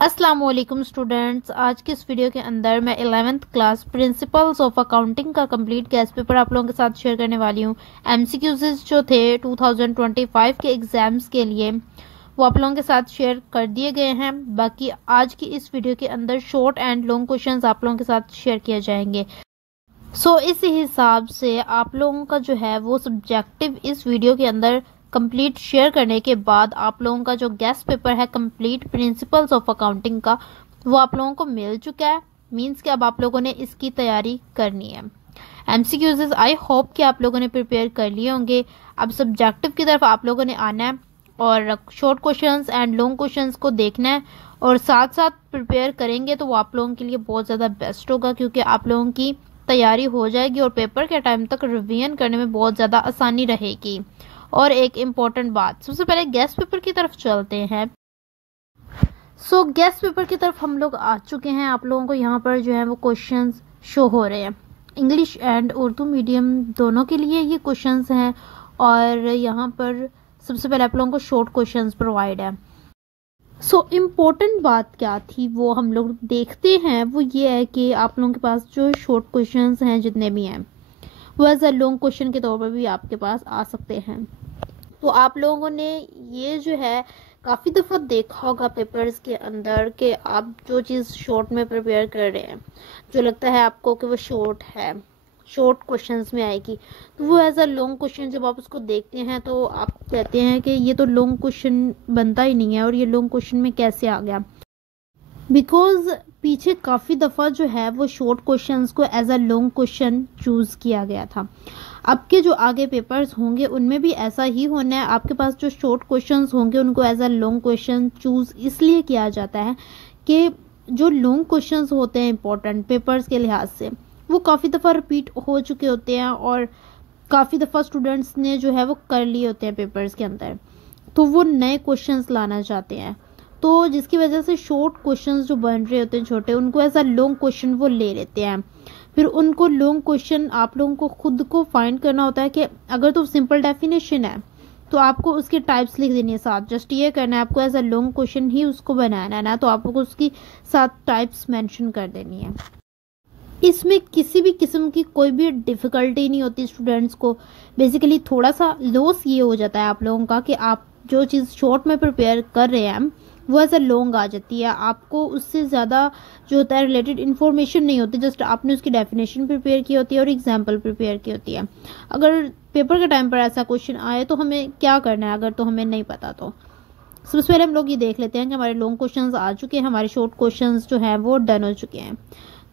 अस्सलाम वालेकुम स्टूडेंट्स। आज की इस वीडियो के अंदर मैं 11th class principles of accounting का कंप्लीट गेस्ट पेपर आप लोगों के साथ शेयर करने वाली हूँ। एमसीक्यूज जो थे 2025 के एग्जाम्स के लिए वो आप लोगों के साथ शेयर कर दिए गए हैं। बाकी आज की इस वीडियो के अंदर शॉर्ट एंड लॉन्ग क्वेश्चंस आप लोगों के साथ शेयर किए जाएंगे। इस हिसाब से आप लोगों का जो है वो सब्जेक्टिव इस वीडियो के अंदर कंप्लीट शेयर करने के बाद आप लोगों का जो गेस्ट पेपर है कंप्लीट प्रिंसिपल्स ऑफ अकाउंटिंग का वो आप लोगों को मिल चुका है। मींस कि अब आप लोगों ने इसकी तैयारी करनी है। एमसीक्यूज आई होप कि आप लोगों ने प्रिपेयर कर लिए होंगे। अब सब्जेक्टिव की तरफ आप लोगों ने आना है और short questions and long questions को देखना है और साथ साथ प्रिपेयर करेंगे तो वो आप लोगों के लिए बहुत ज़्यादा बेस्ट होगा, क्योंकि आप लोगों की तैयारी हो जाएगी और पेपर के टाइम तक रिवीजन करने में बहुत ज़्यादा आसानी रहेगी। और एक इम्पॉर्टेंट बात, सबसे पहले गेस्ट पेपर की तरफ चलते हैं। गेस्ट पेपर की तरफ हम लोग आ चुके हैं। आप लोगों को यहाँ पर जो है वो क्वेश्चंस शो हो रहे हैं। इंग्लिश एंड उर्दू मीडियम दोनों के लिए ये क्वेश्चंस हैं और यहाँ पर सबसे पहले आप लोगों को शॉर्ट क्वेश्चंस प्रोवाइड है। इम्पोर्टेंट बात क्या थी वो हम लोग देखते हैं। वो ये है कि आप लोगों के पास जो शॉर्ट क्वेश्चंस हैं जितने भी हैं वो एज अ लॉन्ग क्वेश्चन के तौर पर भी आपके पास आ सकते हैं। तो आप लोगों ने ये जो है काफ़ी दफ़ा देखा होगा पेपर्स के अंदर कि आप जो चीज़ शॉर्ट में प्रिपेयर कर रहे हैं, जो लगता है आपको कि वो शॉर्ट है, शॉर्ट क्वेश्चंस में आएगी, तो वो एज अ लॉन्ग क्वेश्चन जब आप उसको देखते हैं तो आप कहते हैं कि ये तो लॉन्ग क्वेश्चन बनता ही नहीं है और ये लॉन्ग क्वेश्चन में कैसे आ गया। बिकॉज पीछे काफ़ी दफ़ा जो है वो शॉर्ट क्वेश्चंस को as a long question choose किया गया था। अब के जो आगे पेपर्स होंगे उनमें भी ऐसा ही होना है। आपके पास जो शॉर्ट क्वेश्चंस होंगे उनको as a long question choose इसलिए किया जाता है कि जो लॉन्ग क्वेश्चंस होते हैं इंपॉर्टेंट पेपर्स के लिहाज से वो काफ़ी दफ़ा रिपीट हो चुके होते हैं और काफ़ी दफ़ा स्टूडेंट्स ने जो है वो कर लिए होते हैं पेपर्स के अंदर, तो वो नए क्वेश्चंस लाना चाहते हैं। तो जिसकी वजह से शॉर्ट क्वेश्चंस जो बन रहे होते हैं छोटे, उनको एज अ लॉन्ग क्वेश्चन वो ले लेते हैं। फिर उनको लॉन्ग क्वेश्चन आप लोगों को खुद को फाइंड करना होता है कि अगर तो सिंपल डेफिनेशन है तो आपको उसके टाइप्स लिख देनी है साथ। जस्ट ये करना है आपको, एज अ लॉन्ग क्वेश्चन ही उसको बनाना है ना, तो आपको उसकी साथ टाइप्स मेंशन कर देनी है। इसमें किसी भी किस्म की कोई भी डिफ़िकल्टी नहीं होती स्टूडेंट्स को। बेसिकली थोड़ा सा लॉस ये हो जाता है आप लोगों का कि आप जो चीज़ शॉर्ट में प्रिपेयर कर रहे हैं वो ऐसा लॉन्ग आ जाती है, आपको उससे ज़्यादा जो होता है रिलेटेड इन्फॉर्मेशन नहीं होती। जस्ट आपने उसकी डेफिनेशन प्रिपेयर की होती है और एग्जाम्पल प्रिपेयर की होती है। अगर पेपर के टाइम पर ऐसा क्वेश्चन आए तो हमें क्या करना है, अगर तो हमें नहीं पता तो सबसे पहले हम लोग ये देख लेते हैं कि हमारे लॉन्ग क्वेश्चंस आ चुके हैं, हमारे शॉर्ट क्वेश्चंस जो हैं वो डन हो चुके हैं।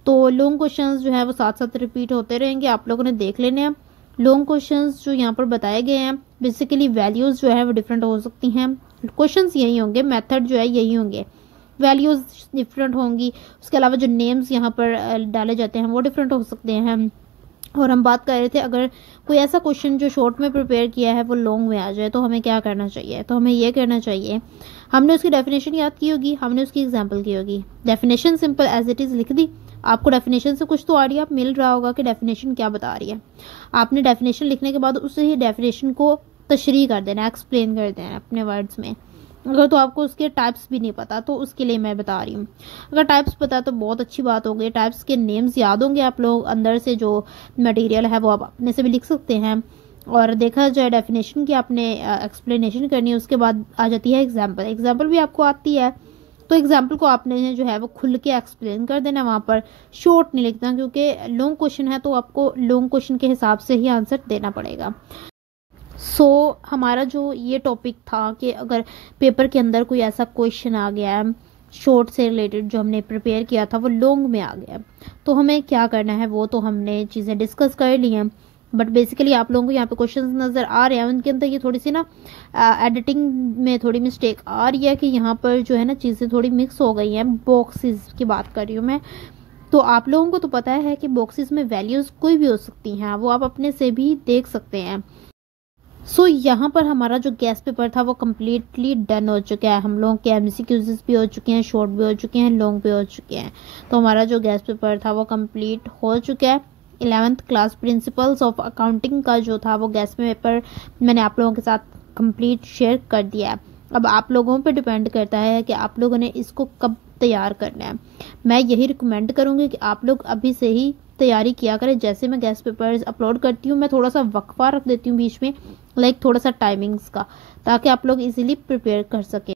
तो लॉन्ग क्वेश्चंस जो है वो साथ साथ रिपीट होते रहेंगे, आप लोगों ने देख लेने हैं। लॉन्ग क्वेश्चंस जो यहाँ पर बताए गए हैं बेसिकली वैल्यूज़ जो है वो डिफरेंट हो सकती हैं। क्वेश्चंस यही होंगे, मेथड जो है यही होंगे, वैल्यूज़ डिफरेंट होंगी। उसके अलावा जो नेम्स यहाँ पर डाले जाते हैं वो डिफरेंट हो सकते हैं। और हम बात कर रहे थे अगर कोई ऐसा क्वेश्चन जो शॉर्ट में प्रिपेयर किया है वो लॉन्ग में आ जाए तो हमें क्या करना चाहिए। तो हमें ये करना चाहिए, हमने उसकी डेफिनेशन याद की होगी, हमने उसकी एग्जांपल की होगी। Definition simple as it is लिख दी। आपको डेफिनेशन से कुछ तो आइडिया मिल रहा होगा कि डेफिनेशन क्या बता रही है। आपने डेफिनेशन लिखने के बाद उसे ही डेफिनेशन को तशरीह कर देना, एक्सप्लेन कर देना अपने वर्ड्स में। अगर तो आपको उसके टाइप्स भी नहीं पता तो उसके लिए मैं बता रही हूँ। अगर टाइप्स पता तो बहुत अच्छी बात हो गई, टाइप्स के नेम्स याद होंगे आप लोग, अंदर से जो मटेरियल है वो आप अपने से भी लिख सकते हैं। और देखा जाए डेफिनेशन की आपने एक्सप्लेनेशन करनी है, उसके बाद आ जाती है एग्जाम्पल। एग्जाम्पल भी आपको आती है तो एग्जाम्पल को आपने जो है वो खुल के एक्सप्लेन कर देना, वहाँ पर शॉर्ट नहीं लिखना, क्योंकि लॉन्ग क्वेश्चन है तो आपको लॉन्ग क्वेश्चन के हिसाब से ही आंसर देना पड़ेगा। हमारा जो ये टॉपिक था कि अगर पेपर के अंदर कोई ऐसा क्वेश्चन आ गया है शॉर्ट से रिलेटेड जो हमने प्रिपेयर किया था वो लॉन्ग में आ गया, तो हमें क्या करना है वो तो हमने चीज़ें डिस्कस कर ली हैं। बट बेसिकली आप लोगों को यहाँ पे क्वेश्चंस नज़र आ रहे हैं, उनके अंदर ये थोड़ी सी ना एडिटिंग में थोड़ी मिस्टेक आ रही है कि यहाँ पर जो है ना चीज़ें थोड़ी मिक्स हो गई हैं। बॉक्सेस की बात कर रही हूँ मैं। तो आप लोगों को तो पता है कि बॉक्सेस में वैल्यूज़ कोई भी हो सकती हैं, वो आप अपने से भी देख सकते हैं। यहाँ पर हमारा जो गेस्ट पेपर था वो कम्प्लीटली डन हो चुका है। हम लोगों के एमसीक्यूज भी हो चुके हैं, शॉर्ट भी हो चुके हैं, लॉन्ग भी हो चुके हैं। तो हमारा जो गेस्ट पेपर था वो कंप्लीट हो चुका है। 11th class principles of accounting का जो था वो गेस्ट पेपर मैंने आप लोगों के साथ कंप्लीट शेयर कर दिया है। अब आप लोगों पे डिपेंड करता है कि आप लोगों ने इसको कब तैयार करना है। मैं यही रिकमेंड करूँगी कि आप लोग अभी से ही तैयारी किया करें। जैसे मैं गेस्ट पेपर्स अपलोड करती हूँ, मैं थोड़ा सा वक्फा रख देती हूँ बीच में, लाइक थोड़ा सा टाइमिंग्स का, ताकि आप लोग इजीली प्रिपेयर कर सकें।